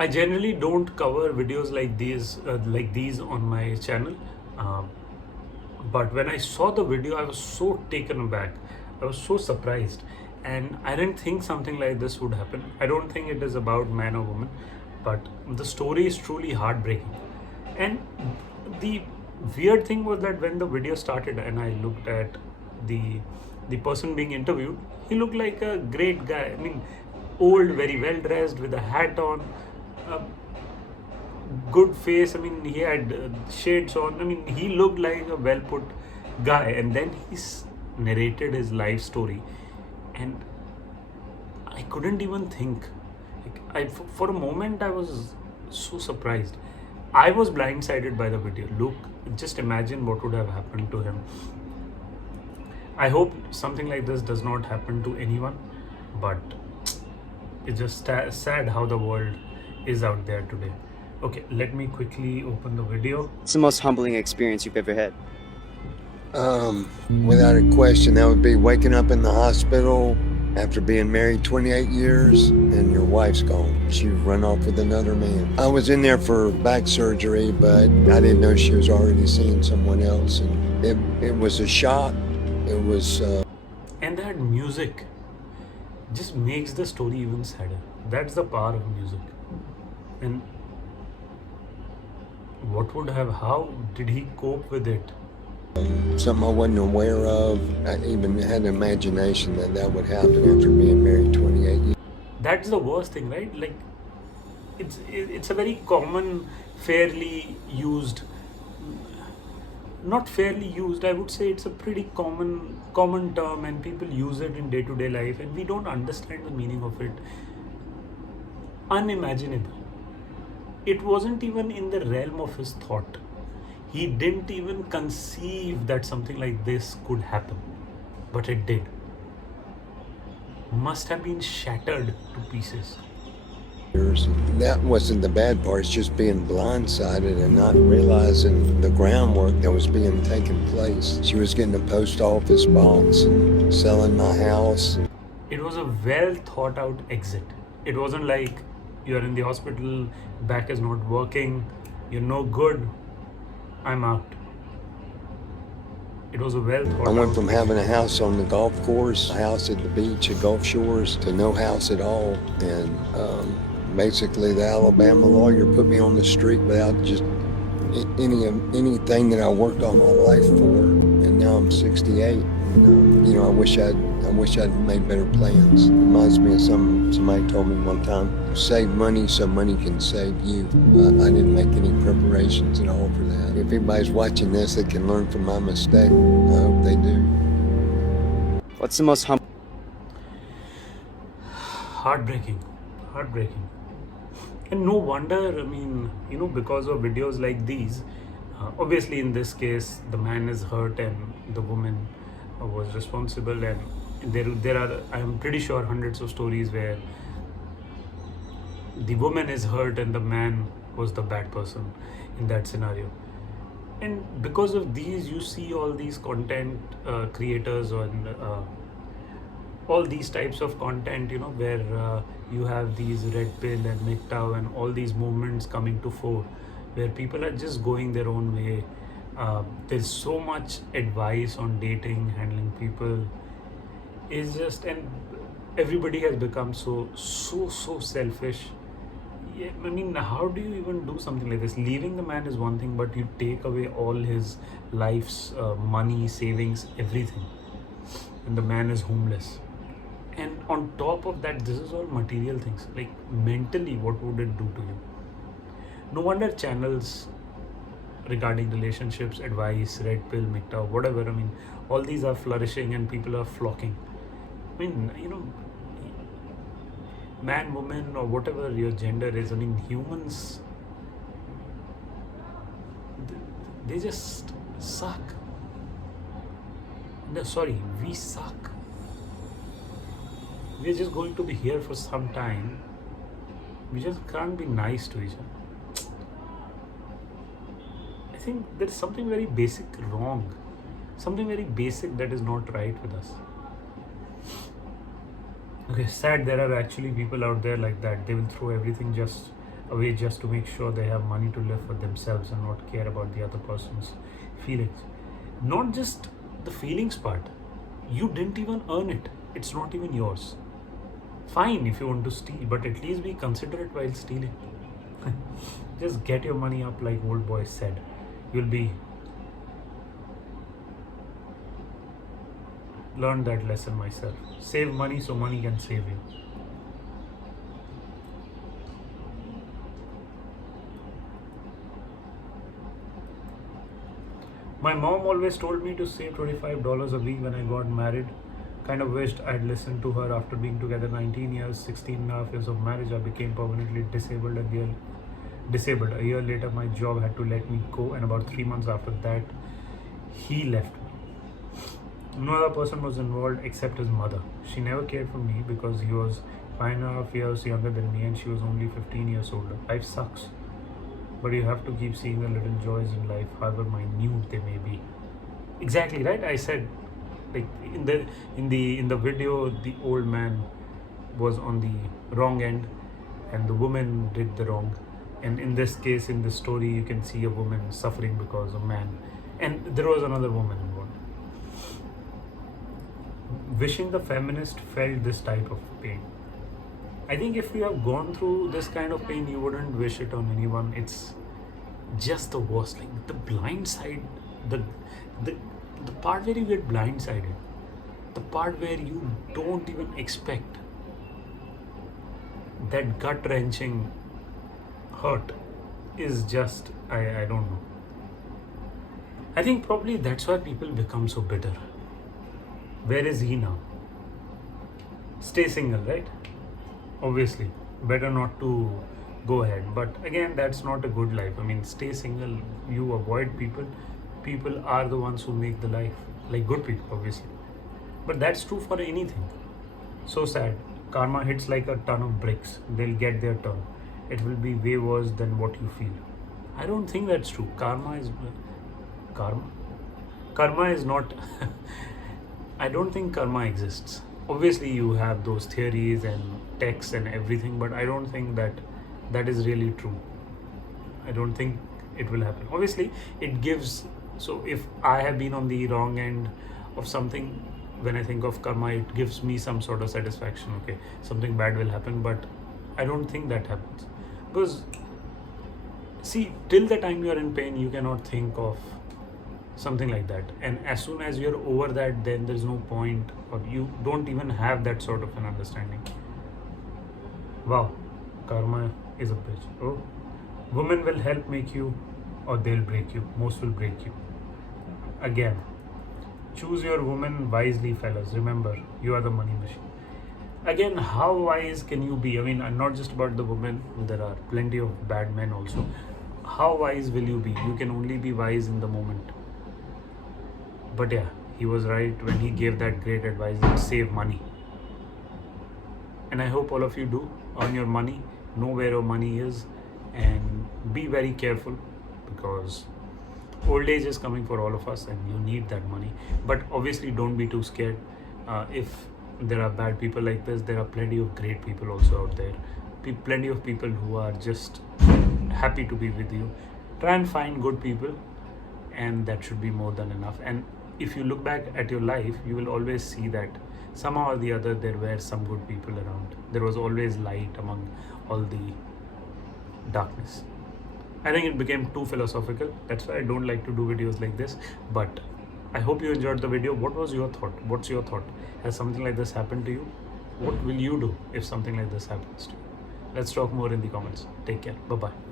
I generally don't cover videos like these on my channel. Um, but when I saw the video, I was so taken aback. I was so surprised, and I didn't think something like this would happen. I don't think it is about man or woman, but the story is truly heartbreaking. And the weird thing was that when the video started and I looked at the the person being interviewed, he looked like a great guy. I mean, old, very well dressed, with a hat on, a good face. I mean, he had shades on. I mean, he looked like a well put guy. And then narrated his life story, and I couldn't even think. Like, for a moment, I was so surprised. I was blindsided by the video. Look, just imagine what would have happened to him. I hope something like this does not happen to anyone, but it's just sad how the world is out there today. Okay, let me quickly open the video. It's the most humbling experience you've ever had. Without a question, that would be waking up in the hospital after being married 28 years and your wife's gone. She run off with another man. I was in there for back surgery, but I didn't know she was already seeing someone else. And it was a shock. It was... And that music just makes the story even sadder. That's the power of music. And how did he cope with it? something I wasn't aware of. I even had an imagination that would happen after being married 28 years. That's the worst thing, right? Like, it's a very common, fairly used, not fairly used, I would say it's a pretty common term, and people use it in day-to-day life, and we don't understand the meaning of it. Unimaginable. It wasn't even in the realm of his thought. He didn't even conceive that something like this could happen, but it did. Must have been shattered to pieces. That wasn't the bad part. It's just being blindsided and not realizing the groundwork that was being taken place. She was getting a post office box and selling my house. It was a well thought out exit. It wasn't like you're in the hospital, back is not working, you're no good, I'm out. It was a well thought out. I went from having a house on the golf course, a house at the beach at Gulf Shores, to no house at all. And basically the Alabama lawyer put me on the street without just anything that I worked all my life for. And now I'm 68. I wish I'd made better plans. Reminds me of somebody told me one time, save money so money can save you. I didn't make any preparations at all for that. If anybody's watching this that can learn from my mistake, I hope they do. What's the most Heartbreaking. And no wonder, because of videos like these, obviously in this case, the man is hurt and the woman was responsible, and there are, I'm pretty sure, hundreds of stories where the woman is hurt and the man was the bad person in that scenario. And because of these, you see all these content creators and all these types of content, where you have these red pill and MGTOW and all these movements coming to fore, where people are just going their own way. There's so much advice on dating, handling people. It's just, and everybody has become so selfish. Yeah, how do you even do something like this? Leaving the man is one thing, but you take away all his life's money, savings, everything, and the man is homeless. And on top of that, this is all material things. Like, mentally, what would it do to you? No wonder channels regarding relationships, advice, red pill, MGTOW, whatever, all these are flourishing and people are flocking. Man, woman, or whatever your gender is, humans, they just suck. No, sorry, we suck. We're just going to be here for some time. We just can't be nice to each other. I think there's something very basic wrong. Something very basic that is not right with us. Okay, sad there are actually people out there like that. They will throw everything just away just to make sure they have money to live for themselves and not care about the other person's feelings. Not just the feelings part, you didn't even earn it, it's not even yours. Fine if you want to steal, but at least be considerate while stealing. Just get your money up, like old boys said. You'll be learned that lesson myself. Save money so money can save you. My mom always told me to save $25 a week when I got married. Kind of wished I'd listened to her. After being together 19 years, 16 and a half years of marriage, I became permanently disabled. A year later, my job had to let me go, and about 3 months after that, he left me. No other person was involved except his mother. She never cared for me because he was 5.5 years younger than me and she was only 15 years older. Life sucks, but you have to keep seeing the little joys in life, however minute they may be. Exactly right. I said, like in the video, the old man was on the wrong end, and the woman did the wrong. And in this case, in this story, you can see a woman suffering because a man, and there was another woman involved. Wishing the feminist felt this type of pain. I think if you have gone through this kind of pain, you wouldn't wish it on anyone. It's just the worst. Like the blind side, the part where you get blindsided, the part where you don't even expect, that gut wrenching hurt is just, I don't know. I think probably that's why people become so bitter. Where is he now? Stay single, right? Obviously, better not to go ahead. But again, that's not a good life. I mean, stay single, you avoid people. People are the ones who make the life, like good people, obviously. But that's true for anything. So sad. Karma hits like a ton of bricks. They'll get their turn. It will be way worse than what you feel. I don't think that's true. Karma is not. I don't think karma exists. Obviously, you have those theories and texts and everything, but I don't think that is really true. I don't think it will happen. Obviously, it gives. So if I have been on the wrong end of something, when I think of karma, it gives me some sort of satisfaction. Okay, something bad will happen, but I don't think that happens. Because, see, till the time you are in pain, you cannot think of something like that. And as soon as you're over that, then there's no point, or you don't even have that sort of an understanding. Wow, karma is a bitch. Oh, women will help make you, or they'll break you. Most will break you. Again, choose your woman wisely, fellas. Remember, you are the money machine. Again, how wise can you be? I mean, not just about the women, there are plenty of bad men also. How wise will you be? You can only be wise in the moment. But yeah, he was right when he gave that great advice that save money. And I hope all of you do. Earn your money, know where your money is, and be very careful, because old age is coming for all of us and you need that money. But obviously, don't be too scared. If there are bad people like this, there are plenty of great people also out there. Plenty of people who are just happy to be with you. Try and find good people, and that should be more than enough. And if you look back at your life, you will always see that somehow or the other there were some good people around. There was always light among all the darkness. I think it became too philosophical. That's why I don't like to do videos like this. But I hope you enjoyed the video. What was your thought? What's your thought? Has something like this happened to you? What will you do if something like this happens to you? Let's talk more in the comments. Take care. Bye-bye.